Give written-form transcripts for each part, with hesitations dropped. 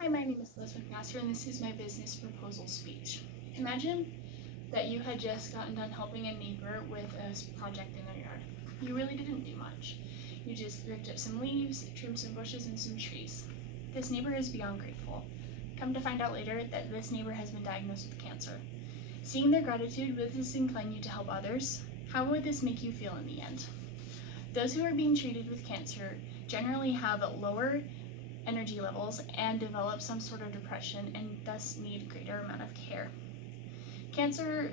Hi, my name is Liz McMaster, and this is my business proposal speech. Imagine that you had just gotten done helping a neighbor with a project in their yard. You really didn't do much. You just ripped up some leaves, trimmed some bushes, and some trees. This neighbor is beyond grateful. Come to find out later that this neighbor has been diagnosed with cancer. Seeing their gratitude, would this incline you to help others? How would this make you feel in the end? Those who are being treated with cancer generally have lower energy levels and develop some sort of depression and thus need greater amount of care. Cancer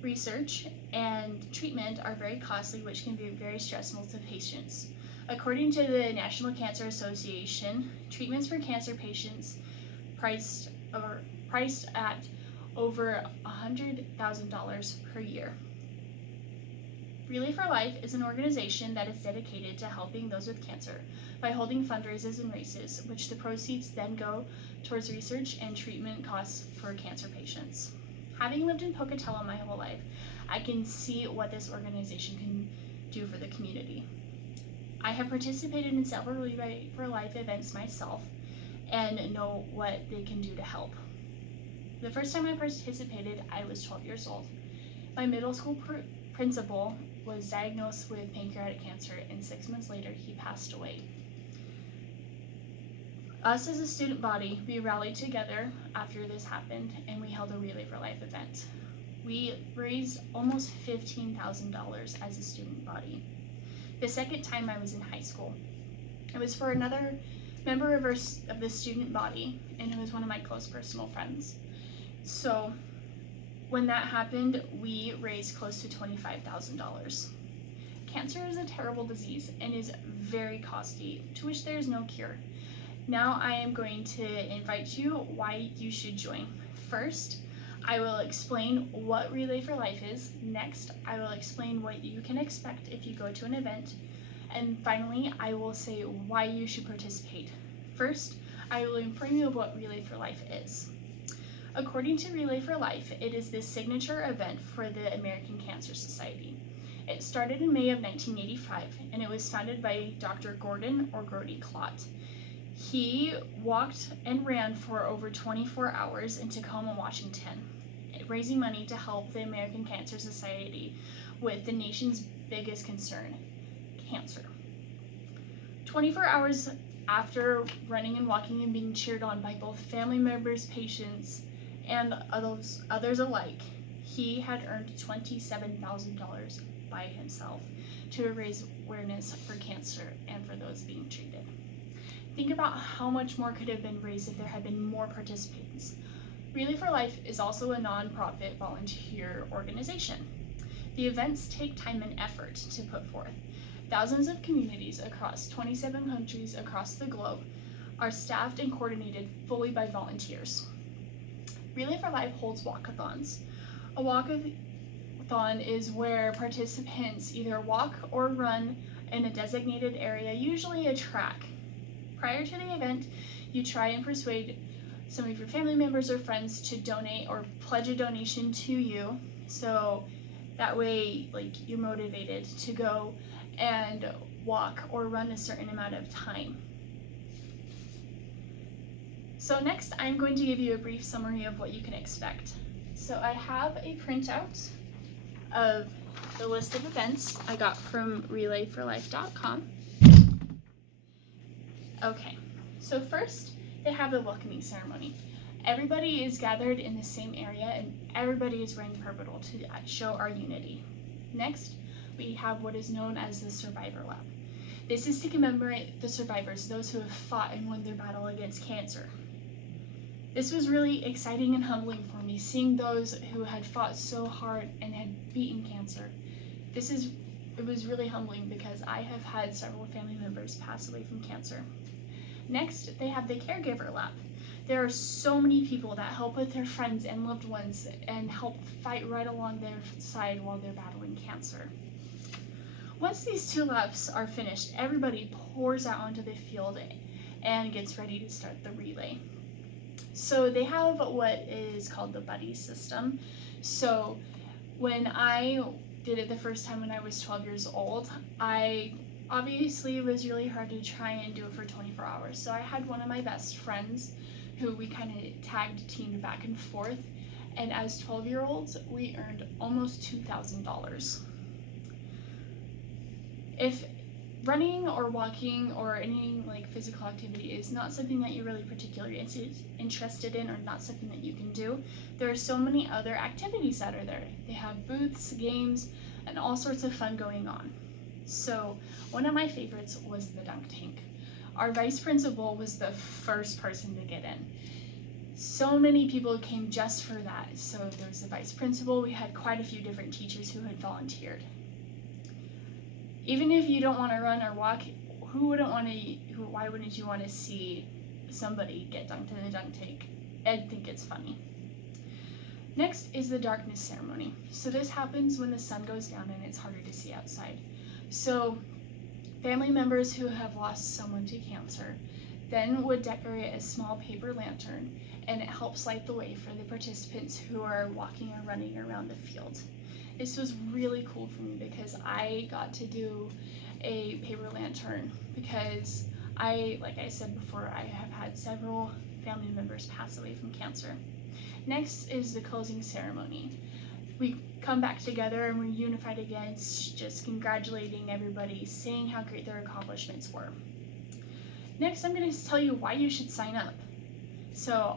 research and treatment are very costly, which can be very stressful to patients. According to the National Cancer Association, treatments for cancer patients priced at over $100,000 per year. Relay for Life is an organization that is dedicated to helping those with cancer by holding fundraisers and races, which the proceeds then go towards research and treatment costs for cancer patients. Having lived in Pocatello my whole life, I can see what this organization can do for the community. I have participated in several Relay for Life events myself and know what they can do to help. The first time I participated, I was 12 years old. My middle school principal was diagnosed with pancreatic cancer, and 6 months later he passed away. Us as a student body, we rallied together after this happened, and we held a Relay for Life event. We raised almost $15,000 as a student body. The second time I was in high school, it was for another member of the student body, and who was one of my close personal friends. So when that happened, we raised close to $25,000. Cancer is a terrible disease and is very costly, to which there is no cure. Now I am going to invite you why you should join. First, I will explain what Relay for Life is. Next, I will explain what you can expect if you go to an event. And finally, I will say why you should participate. First, I will inform you of what Relay for Life is. According to Relay for Life, it is the signature event for the American Cancer Society. It started in May of 1985, and it was founded by Dr. Gordon or Grody Klott. He walked and ran for over 24 hours in Tacoma, Washington, raising money to help the American Cancer Society with the nation's biggest concern, cancer. 24 hours after running and walking and being cheered on by both family members, patients, and others alike, he had earned $27,000 by himself to raise awareness for cancer and for those being treated. Think about how much more could have been raised if there had been more participants. Relay for Life is also a nonprofit volunteer organization. The events take time and effort to put forth. Thousands of communities across 27 countries across the globe are staffed and coordinated fully by volunteers. Relay for Life holds walkathons. A walkathon is where participants either walk or run in a designated area, usually a track. Prior to the event, you try and persuade some of your family members or friends to donate or pledge a donation to you, so that way you're motivated to go and walk or run a certain amount of time. So next, I'm going to give you a brief summary of what you can expect. So I have a printout of the list of events I got from relayforlife.com. Okay, so first they have the welcoming ceremony. Everybody is gathered in the same area and everybody is wearing purple to show our unity. Next, we have what is known as the Survivor Lab. This is to commemorate the survivors, those who have fought and won their battle against cancer. This was really exciting and humbling for me, seeing those who had fought so hard and had beaten cancer. It was really humbling because I have had several family members pass away from cancer. Next, they have the Caregiver Lab. There are so many people that help with their friends and loved ones and help fight right along their side while they're battling cancer. Once these two labs are finished, everybody pours out onto the field and gets ready to start the relay. So they have what is called the buddy system. So when I did it the first time when I was 12 years old, it was really hard to try and do it for 24 hours. So I had one of my best friends who we kind of tagged teamed back and forth. And as 12-year-olds, we earned almost $2,000. If running or walking or any like physical activity is not something that you're really particularly interested in or not something that you can do, there are so many other activities that are there. They have booths, games, and all sorts of fun going on. So one of my favorites was the dunk tank. Our vice principal was the first person to get in. So many people came just for that. So there was the vice principal. We had quite a few different teachers who had volunteered. Even if you don't want to run or walk, why wouldn't you want to see somebody get dunked in the dunk tank? I think it's funny. Next is the darkness ceremony. So this happens when the sun goes down and it's harder to see outside. So family members who have lost someone to cancer then would decorate a small paper lantern, and it helps light the way for the participants who are walking or running around the field. This was really cool for me because I got to do a paper lantern because like I said before, I have had several family members pass away from cancer. Next is the closing ceremony. We come back together and we're unified again, just congratulating everybody, saying how great their accomplishments were. Next, I'm going to tell you why you should sign up. So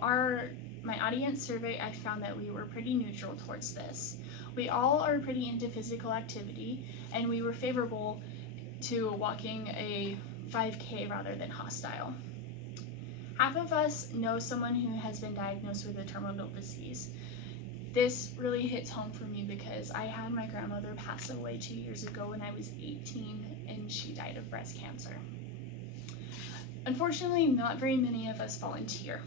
my audience survey, I found that we were pretty neutral towards this. We all are pretty into physical activity, and we were favorable to walking a 5K rather than hostile. Half of us know someone who has been diagnosed with a terminal disease. This really hits home for me because I had my grandmother pass away 2 years ago when I was 18, and she died of breast cancer. Unfortunately, not very many of us volunteer.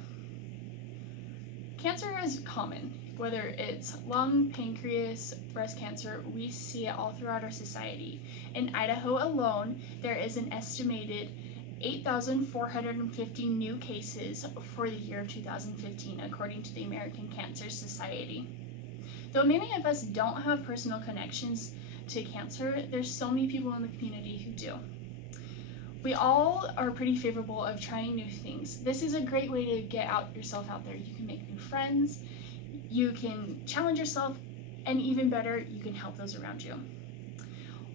Cancer is common, whether it's lung, pancreas, breast cancer, we see it all throughout our society. In Idaho alone, there is an estimated 8,450 new cases for the year 2015, according to the American Cancer Society. Though many of us don't have personal connections to cancer, there's so many people in the community who do. We all are pretty favorable of trying new things. This is a great way to get yourself out there. You can make new friends, you can challenge yourself, and even better, you can help those around you.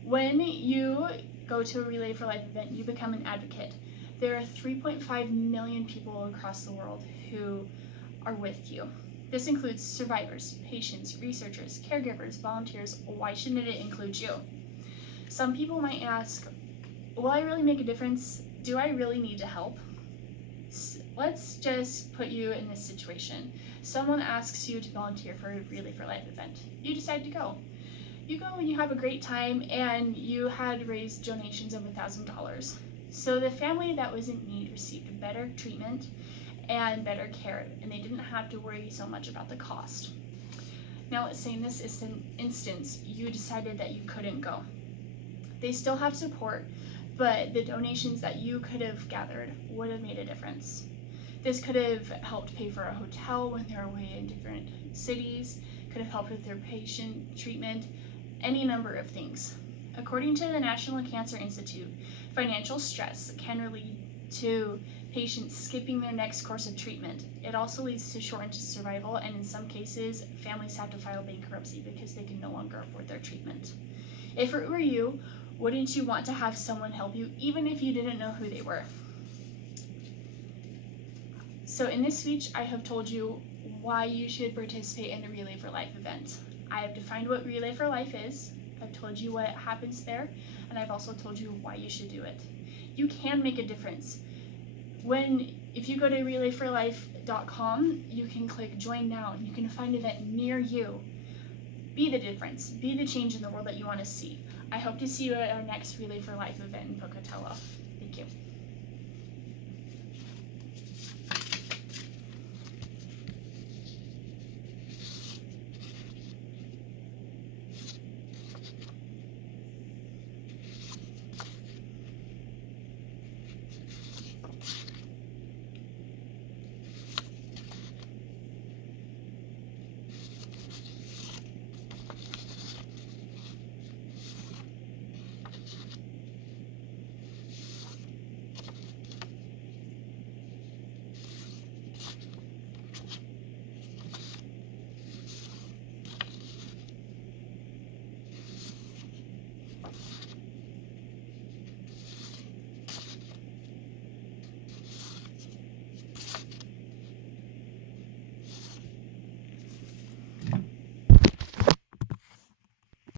When you go to a Relay for Life event, you become an advocate. There are 3.5 million people across the world who are with you. This includes survivors, patients, researchers, caregivers, volunteers. Why shouldn't it include you? Some people might ask, will I really make a difference? Do I really need to help? Let's just put you in this situation. Someone asks you to volunteer for a Relay for Life event. You decide to go. You go and you have a great time, and you had raised donations of $1,000. So the family that was in need received better treatment and better care, and they didn't have to worry so much about the cost. Now let's say in this instance, you decided that you couldn't go. They still have support, but the donations that you could have gathered would have made a difference. This could have helped pay for a hotel when they're away in different cities, could have helped with their patient treatment, any number of things. According to the National Cancer Institute, financial stress can lead to patients skipping their next course of treatment. It also leads to shortened survival, and in some cases, families have to file bankruptcy because they can no longer afford their treatment. If it were you, wouldn't you want to have someone help you, even if you didn't know who they were? So in this speech, I have told you why you should participate in the Relay for Life event. I have defined what Relay for Life is, I've told you what happens there, and I've also told you why you should do it. You can make a difference. If you go to relayforlife.com, you can click join now, and you can find an event near you. Be the difference, be the change in the world that you want to see. I hope to see you at our next Relay for Life event in Pocatello. Thank you.